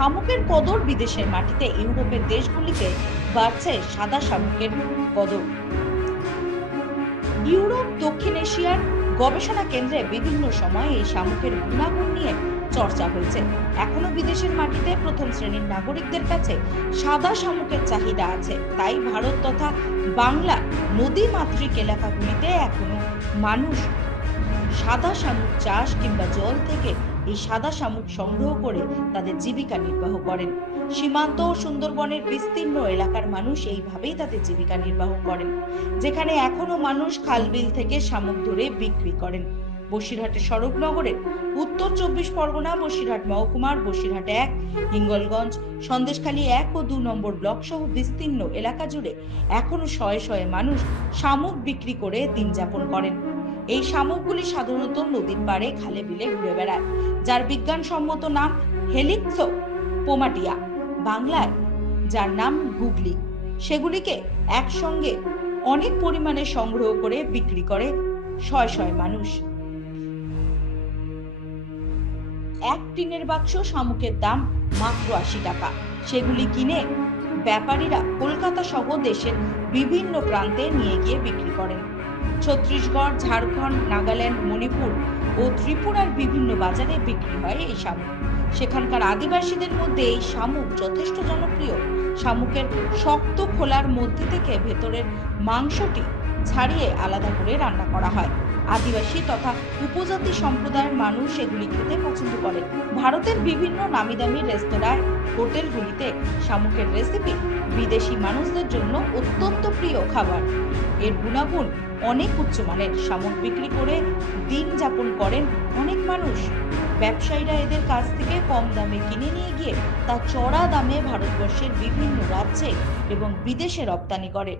শামুকের কদর বিদেশের মাটিতে ইউরোপের দেশগুলিতে বাড়ছে সাদা শামুকের কদর। ইউরোপ, দক্ষিণ এশিয়ার গবেষণা কেন্দ্রে বিভিন্ন সময়ে এই শামুকের গুণাগুণ নিয়ে চর্চা হয়েছে। এখনও বিদেশের মাটিতে প্রথম শ্রেণির নাগরিকদের কাছে সাদা শামুকের চাহিদা আছে। তাই ভারত তথা বাংলা নদী মাতৃক এলাকাগুলিতে এখনও মানুষ সাদা শামুক চাষ কিংবা জল থেকে এই সাদা শামুক সংগ্রহ করে তাদের জীবিকা নির্বাহ করেন। সীমান্ত ও সুন্দরবনের বিস্তীর্ণ এলাকার মানুষ এইভাবেই তাদের জীবিকা নির্বাহ করেন, যেখানে এখনও মানুষ খালবিল থেকে শামুক ধরে বিক্রি করেন। বসিরহাটের সড়কনগরের উত্তর চব্বিশ পরগনা, বসিরহাট মহকুমার, বসিরহাট এক, হিঙ্গলগঞ্জ, সন্দেশখালী এক ও দু নম্বর ব্লক সহ বিস্তীর্ণ এলাকা জুড়ে এখনও শয়ে শয়ে মানুষ শামুক বিক্রি করে দিন যাপন করেন। এই শামুকগুলি সাধারণত নদীর পাড়ে খালে বিলে ঘুরে বেড়ায়, যার বিজ্ঞানসম্মত নাম হেলিক্সো পোমাটিয়া, বাংলায় যার নাম গুগলি। সেগুলিকে একসঙ্গে অনেক পরিমাণে সংগ্রহ করে বিক্রি করে শয় শয় মানুষ। এক টিনের বাক্স শামুকের দাম মাত্র আশি টাকা। সেগুলি কিনে ব্যাপারীরা কলকাতা সহ দেশের বিভিন্ন প্রান্তে নিয়ে গিয়ে বিক্রি করেন। ছত্তিশগড়, ঝাড়খণ্ড, নাগাল্যান্ড, মণিপুর ও ত্রিপুরার বিভিন্ন বাজারে বিক্রি হয় এই শামুক। সেখানকার আদিবাসীদের মধ্যে এই শামুক যথেষ্ট জনপ্রিয়। শামুকের শক্ত খোলার মধ্যে থেকে ভেতরের মাংসটি ছাড়িয়ে আলাদা করে রান্না করা হয়। আদিবাসী তথা উপজাতি সম্প্রদায়ের মানুষ এগুলি খেতে পছন্দ করে। ভারতের বিভিন্ন নামি দামি রেস্তোরাঁয় হোটেলগুলিতে শামুকের রেসিপি বিদেশি মানুষদের জন্য অত্যন্ত প্রিয় খাবার। এর গুণাগুণ অনেক উচ্চমানের শামুক বিক্রি করে দিন যাপন করেন অনেক মানুষ। ব্যবসায়ীরা এদের কাছ থেকে কম দামে কিনে নিয়ে গিয়ে তা চড়া দামে ভারতবর্ষের বিভিন্ন রাজ্যে এবং বিদেশে রপ্তানি করে।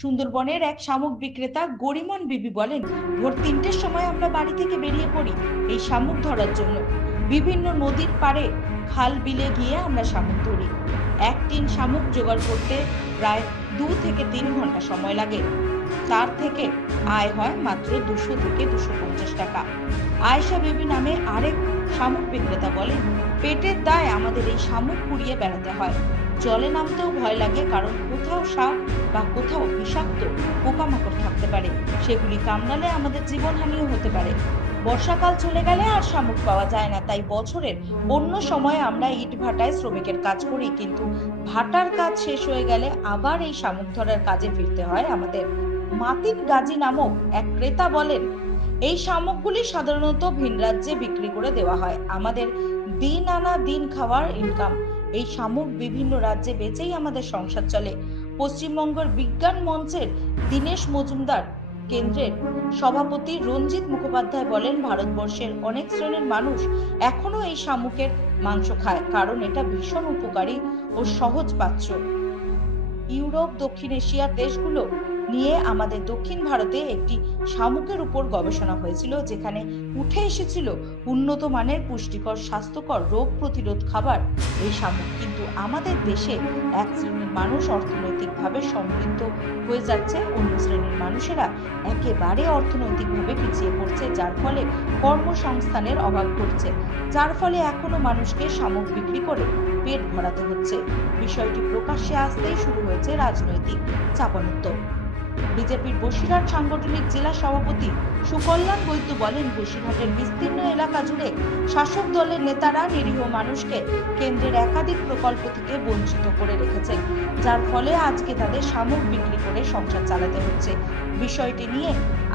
সুন্দরবনের এক শামুক বিক্রেতা গরিমন বিবি বলেন, ভোর তিনটের সময় আমরা বাড়ি থেকে বেরিয়ে পড়ি এই শামুক ধরার জন্য। বিভিন্ন নদীর পাড়ে খাল বিলে গিয়ে আমরা শামুক ধরি। এক টিন শামুক জোগাড় করতে প্রায় দু থেকে তিন ঘণ্টা সময় লাগে। তার থেকে আয় হয় মাত্র দুশো থেকে দুশো পঞ্চাশ টাকা। আয়েশা বেবি নামে আরেক শামুক বিক্রেতা বলেন, পেটের দায় আমাদের এই শামুক কুড়িয়ে বেড়াতে হয়। জলে নামতেও ভয় লাগে কারণ কোথাও সাপ বা কোথাও বিষাক্ত পোকামাকড় থাকতে পারে। সেগুলি কামড়ালে আমাদের জীবনহানিও হতে পারে। বর্ষাকাল চলে গেলে আর শামুক পাওয়া যায় না, তাই বছরের অন্য সময়ে আমরা ইট ভাটায় শ্রমিকের কাজ করি, কিন্তু ভাটার কাজ শেষ হয়ে গেলে আবার এই শামুক ধরার কাজে ফিরতে হয় আমাদের। মাতিন গাজী নামক এক ক্রেতা বলেন, এই শামুকগুলি সাধারণত ভিন রাজ্যে বিক্রি করে দেওয়া হয়। আমাদের দিন আনা দিন খাওয়ার ইনকাম এই শামুক বিভিন্ন রাজ্যে বেচেই আমাদের সংসার চলে। পশ্চিমবঙ্গের বিজ্ঞান মঞ্চের দীনেশ মজুমদার কেন্দ্রের সভাপতি রঞ্জিত মুখোপাধ্যায় বলেন, ভারতবর্ষের অনেক শ্রেণির মানুষ এখনও এই শামুকের মাংস খায়, কারণ এটা ভীষণ উপকারী ও সহজ পাচ্য। ইউরোপ, দক্ষিণ এশিয়ার দেশগুলো নিয়ে আমাদের দক্ষিণ ভারতে একটি শামুকের উপর গবেষণা হয়েছিল, যেখানে উঠে এসেছিল উন্নত মানের পুষ্টিকর, স্বাস্থ্যকর রোগ প্রতিরোধ খাবার। এই শামুক কিন্তু আমাদের দেশে এক শ্রেণির মানুষ অর্থনৈতিকভাবে সমৃদ্ধ হয়ে যাচ্ছে। অন্য শ্রেণির মানুষেরা একেবারে অর্থনৈতিকভাবে পিছিয়ে পড়ছে, যার ফলে কর্মসংস্থানের অভাব ঘটছে, যার ফলে এখনও মানুষকে শামুক বিক্রি করে পেট ভরাতে হচ্ছে। বিষয়টি প্রকাশ্যে আসতেই শুরু হয়েছে রাজনৈতিক চাপানুত্তর। বিজেপির বসিরহাট সাংগঠনিক জেলা সভাপতি সুকল্যাণ বৈদ্য বলেন, বসিরহাটের বিস্তীর্ণ এলাকা জুড়ে শাসক দলের নেতারা নিরীহ মানুষকে কেন্দ্রের একাধিক প্রকল্প থেকে বঞ্চিত করে রেখেছেন, যার ফলে আজকে তাদের শামুক বিক্রি করে সংসার চালাতে হচ্ছে। বিষয়টি নিয়ে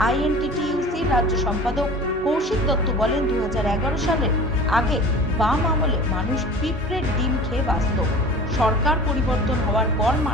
আইএনটিটিইউসি রাজ্য সম্পাদক কৌশিক দত্ত বলেন দুই হাজার এগারো সালের আগে বাম আমলে মানুষ পিঁপড়ের ডিম খেয়ে বাঁচত সরকার পরিবর্তন হওয়ার পর